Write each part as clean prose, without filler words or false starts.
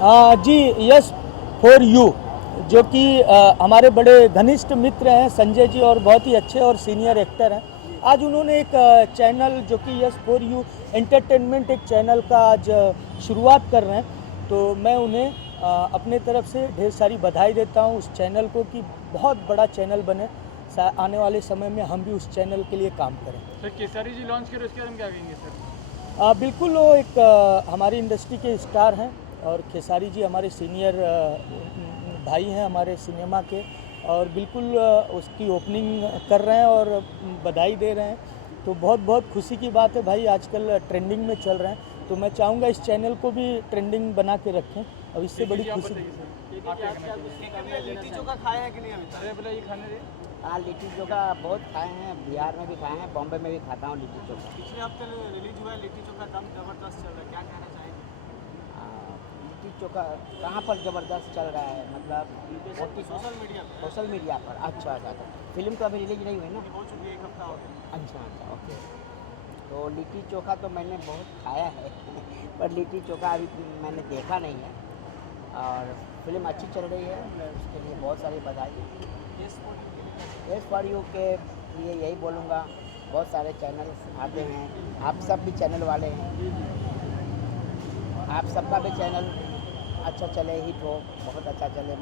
Ji, yes for you, जो कि हमारे बड़े घनिष्ठ मित्र हैं संजय जी, और बहुत ही अच्छे और सीनियर एक्टर हैं। आज उन्होंने एक चैनल जो कि यस फॉर यू एंटरटेनमेंट, एक चैनल का आज शुरुआत कर रहे हैं। तो मैं उन्हें अपने तरफ से ढेर सारी बधाई देता हूं उस चैनल को कि बहुत बड़ा चैनल बने। आने वाले समय में हम भी उस चैनल के लिए काम करें। सर केसरी जी लॉन्च करे, उसके बारे में क्या कहेंगे सर? बिल्कुल, वो एक हमारी इंडस्ट्री के स्टार हैं, और खेसारी जी हमारे सीनियर भाई हैं हमारे सिनेमा के, और बिल्कुल उसकी ओपनिंग कर रहे हैं और बधाई दे रहे हैं। तो बहुत बहुत खुशी की बात है भाई, आजकल ट्रेंडिंग में चल रहे हैं। तो मैं चाहूँगा इस चैनल को भी ट्रेंडिंग बना के रखें, और इससे बड़ी खुशी। लिट्टी चोखा खाए हैं कि नहीं अभी तक? अरे बोला ये खाने दे। हाँ, लिट्टी चोखा बहुत खाए हैं, बिहार में भी खाए हैं, बॉम्बे में भी खाता हूँ लिट्टी चोखा। पिछले हफ्ते रिलीज हुआ है लिट्टी चोखा, दम जबरदस्त चल रहा है, क्या कहना चाहेंगे? लिट्टी चोखा कहाँ पर ज़बरदस्त चल रहा है, मतलब सोशल मीडिया पर? अच्छा अच्छा अच्छा। फिल्म तो अभी रिलीज नहीं हुई ना? हो चुकी है, एक हफ्ता हो गया। अच्छा अच्छा, ओके। तो लिट्टी चोखा तो मैंने बहुत खाया है पर लिट्टी चोखा अभी मैंने देखा नहीं है। और फिल्म अच्छी चल रही है, उसके लिए बहुत सारी बधाई। यस फॉर यू के लिए यही बोलूँगा, बहुत सारे चैनल्स आते हैं, आप सब भी चैनल वाले हैं, आप सबका भी चैनल अच्छा चले, हिट हो, बहुत अच्छा चले।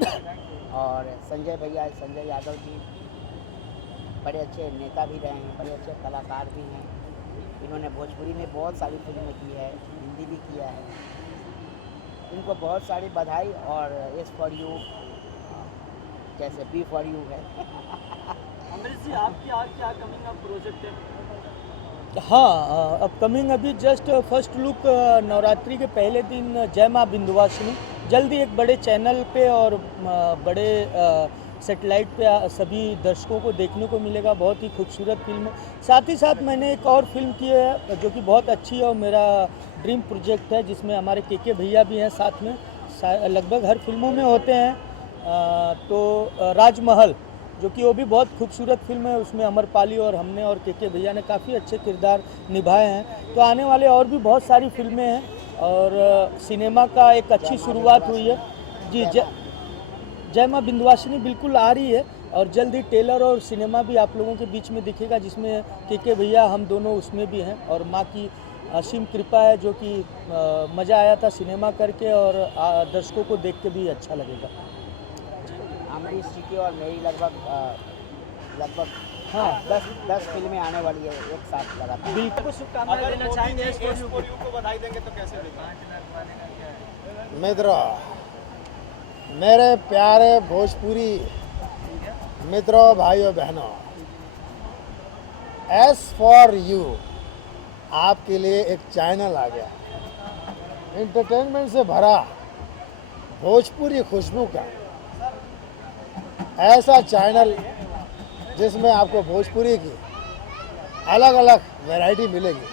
और संजय भैया, संजय यादव जी बड़े अच्छे नेता भी रहे हैं, बड़े अच्छे कलाकार भी हैं। इन्होंने भोजपुरी में बहुत सारी फिल्में की है, हिंदी भी किया है। इनको बहुत सारी बधाई। और एस फॉर यू जैसे बी फॉर यू है। अमरीश जी, आपकी आज क्या कमिंग अप प्रोजेक्ट है? हाँ, अपकमिंग अभी जस्ट फर्स्ट लुक नवरात्रि के पहले दिन जय माँ विंध्यवासिनी, जल्दी एक बड़े चैनल पे और बड़े सेटेलाइट पे सभी दर्शकों को देखने को मिलेगा। बहुत ही खूबसूरत फिल्म है। साथ ही साथ मैंने एक और फिल्म की है जो कि बहुत अच्छी है, और मेरा ड्रीम प्रोजेक्ट है, जिसमें हमारे के भैया भी हैं साथ में, लगभग हर फिल्मों में होते हैं। तो राजमहल, जो कि वो भी बहुत खूबसूरत फिल्म है, उसमें अमरपाली और हमने और के भैया ने काफ़ी अच्छे किरदार निभाए हैं। तो आने वाले और भी बहुत सारी फिल्में हैं, और सिनेमा का एक अच्छी शुरुआत हुई है। जी, जय माँ विंध्यवासिनी बिल्कुल आ रही है, और जल्द ही टेलर और सिनेमा भी आप लोगों के बीच में दिखेगा, जिसमें के भैया हम दोनों उसमें भी हैं, और माँ की असीम कृपा है, जो कि मज़ा आया था सिनेमा करके, और दर्शकों को देख के भी अच्छा लगेगा। अमरीश जी की और मेरी लगभग हाँ, 10 फिल्में आने वाली है एक साथ लगातार। बिल्कुल। शुभकामनाएं देना चाहेंगे एस फॉर यू को बधाई देंगे तो कैसे देंगे? मित्रों, मेरे प्यारे भोजपुरी मित्रों, भाइयों बहनों, एस फॉर यू आपके लिए एक चैनल आ गया, एंटरटेनमेंट से भरा, भोजपुरी खुशबू का ऐसा चैनल जिसमें आपको भोजपुरी की अलग अलग वैरायटी मिलेगी,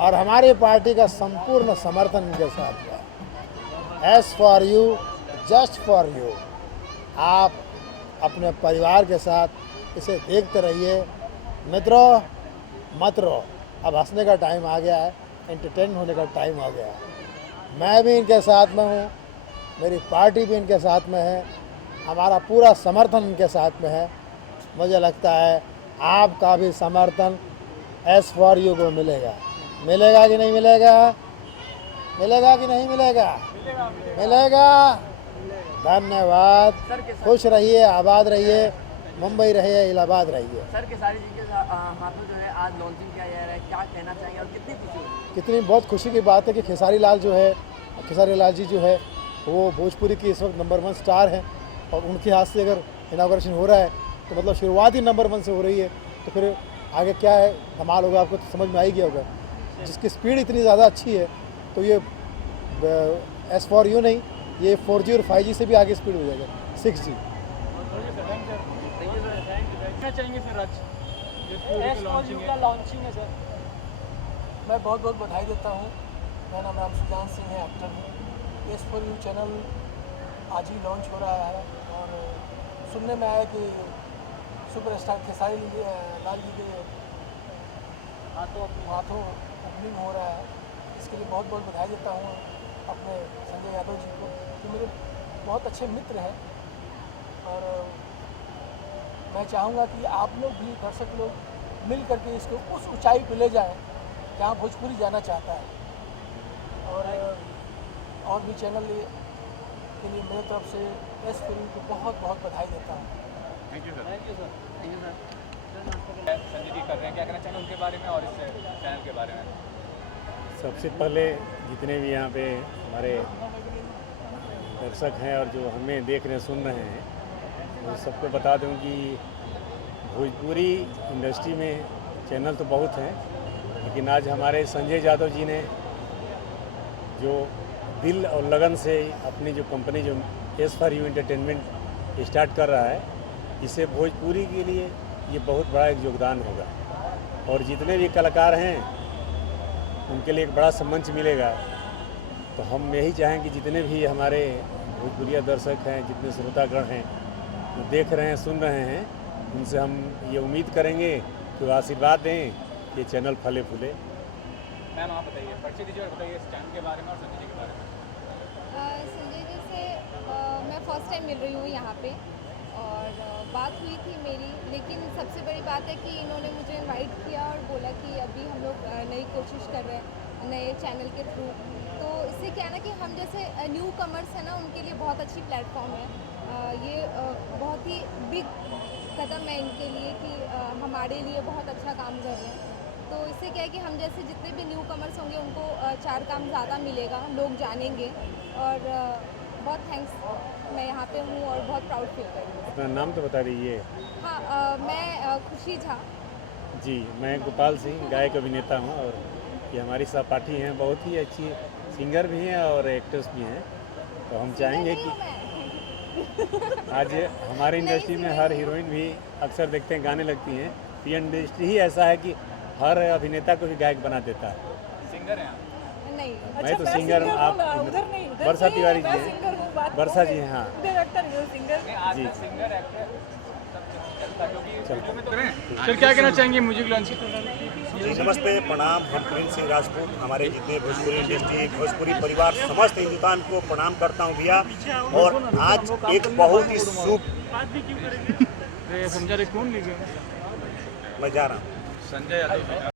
और हमारी पार्टी का संपूर्ण समर्थन इनके साथ है। S for you, just for you. आप अपने परिवार के साथ इसे देखते रहिए। मित्रों, मत रहो, अब हंसने का टाइम आ गया है, एंटरटेन होने का टाइम आ गया है। मैं भी इनके साथ में हूँ, मेरी पार्टी भी इनके साथ में है, हमारा पूरा समर्थन इनके साथ में है। मुझे लगता है आपका भी समर्थन एस फॉर यू को मिलेगा। मिलेगा कि नहीं मिलेगा? मिलेगा कि नहीं मिलेगा? मिलेगा। धन्यवाद। खुश रहिए, आबाद रहिए, मुंबई रहिए, इलाहाबाद रहिए। सर केसारी जी के हाथों जो है आज लॉन्चिंग किया जा रहा है, क्या कहना चाहेंगे और कितनी खुशी होगी? कितनी बहुत खुशी की बात है कि खेसारी लाल जी जो है वो भोजपुरी की इस वक्त नंबर 1 स्टार हैं, और उनके हाथ से अगर इनाग्रेशन हो रहा है तो मतलब शुरुआत ही नंबर 1 से हो रही है, तो फिर आगे क्या है कमाल होगा, आपको तो समझ में आ ही गया होगा। जिसकी स्पीड इतनी ज़्यादा अच्छी है, तो ये एस फॉर यू नहीं, ये 4G और 5G से भी आगे स्पीड हो जाएगा, 6G। क्या चाहेंगे सर आज एस फॉर यू का लॉन्चिंग है सर। मैं बहुत बहुत बधाई देता हूँ। मेरा नाम राम सुजान सिंह है, एक्टर हूँ। एस फॉर यू चैनल आज ही लॉन्च हो रहा है, और सुनने में आया कि सुपरस्टार खेसारी लाल जी के हाथों ओपनिंग हो रहा है। इसके लिए बहुत बहुत बधाई देता हूँ। अपने संजय यादव जी को, जो मेरे बहुत अच्छे मित्र हैं। और मैं चाहूँगा कि आप लोग भी, दर्शक लोग मिल करके इसको उस ऊंचाई पे ले जाएं जहाँ भोजपुरी जाना चाहता है। और भी चैनल के लिए मेरी तरफ से एस फिल्म को बहुत बहुत बधाई देता हूँ। Thank you sir. Thank you sir, thank you sir. Sanjay ji कर रहे हैं, क्या कहना चाहेंगे उनके बारे में और इस चैनल के बारे में? सबसे पहले जितने भी यहाँ पे हमारे दर्शक हैं और जो हमें देख रहे सुन रहे हैं, वो सबको बता दूं कि भोजपुरी इंडस्ट्री में चैनल तो बहुत हैं, लेकिन आज हमारे संजय यादव जी ने जो दिल और लगन से अपनी जो कंपनी जो S for you entertainment start कर रहा है, इससे भोजपुरी के लिए ये बहुत बड़ा एक योगदान होगा। और जितने भी कलाकार हैं उनके लिए एक बड़ा सा मंच मिलेगा। तो हम यही चाहें कि जितने भी हमारे भोजपुरिया दर्शक हैं, जितने श्रोतागण हैं, जो देख रहे हैं सुन रहे हैं, उनसे हम ये उम्मीद करेंगे कि वो आशीर्वाद दें कि चैनल फले फूले। मैम आप बताइए, परिचय दीजिए और बताइए इस चैनल के बारे में और संजय जी के बारे में। संजय जी से मैं फ़र्स्ट टाइम मिल रही हूँ यहाँ पे, और बात हुई थी मेरी, लेकिन सबसे बड़ी बात है कि इन्होंने मुझे इनवाइट किया और बोला कि अभी हम लोग नई कोशिश कर रहे हैं नए चैनल के थ्रू। तो इससे क्या है ना कि हम जैसे न्यू कमर्स हैं ना, उनके लिए बहुत अच्छी प्लेटफॉर्म है। ये बहुत ही बिग कदम है इनके लिए कि हमारे लिए बहुत अच्छा काम कर रहे हैं। तो इससे क्या है कि हम जैसे जितने भी न्यू कमर्स होंगे उनको चार काम ज़्यादा मिलेगा, लोग जानेंगे। और बहुत थैंक्स, मैं यहाँ पे हूँ और बहुत प्राउड फील कर रही हूँ। अपना नाम तो बता दीजिए। हाँ, मैं खुशी झा। जी, मैं गोपाल सिंह, गायक अभिनेता हूँ, और ये हमारी सहपाठी हैं, बहुत ही अच्छी सिंगर भी हैं और एक्ट्रेस भी हैं। तो हम चाहेंगे कि आज हमारी इंडस्ट्री में हर हीरोइन भी अक्सर देखते हैं गाने लगती हैं। तो ये इंडस्ट्री ही ऐसा है कि हर अभिनेता को भी गायक बना देता है। सिंगर हैं आप? नहीं, मैं तो सिंगर हूँ। आप वर्षा तिवारी जी हैं? वर्षा जी हैं, हाँ नहीं, आज जी। तक सिंगर एक्टर सब चलता, क्योंकि वीडियो में तो सर क्या कहना चाहेंगे म्यूजिक लॉन्च? जी नमस्ते, प्रणाम। हम प्रिंस सिंह राजपूत, हमारे जितने भोजपुरी इंडस्ट्री, भोजपुरी परिवार, समस्त हिंदुस्तान को प्रणाम करता हूँ भैया। और आज एक बहुत ही शुभ, समझा रहे कौन लिखे? मैं जा रहा हूँ। संजय यादव।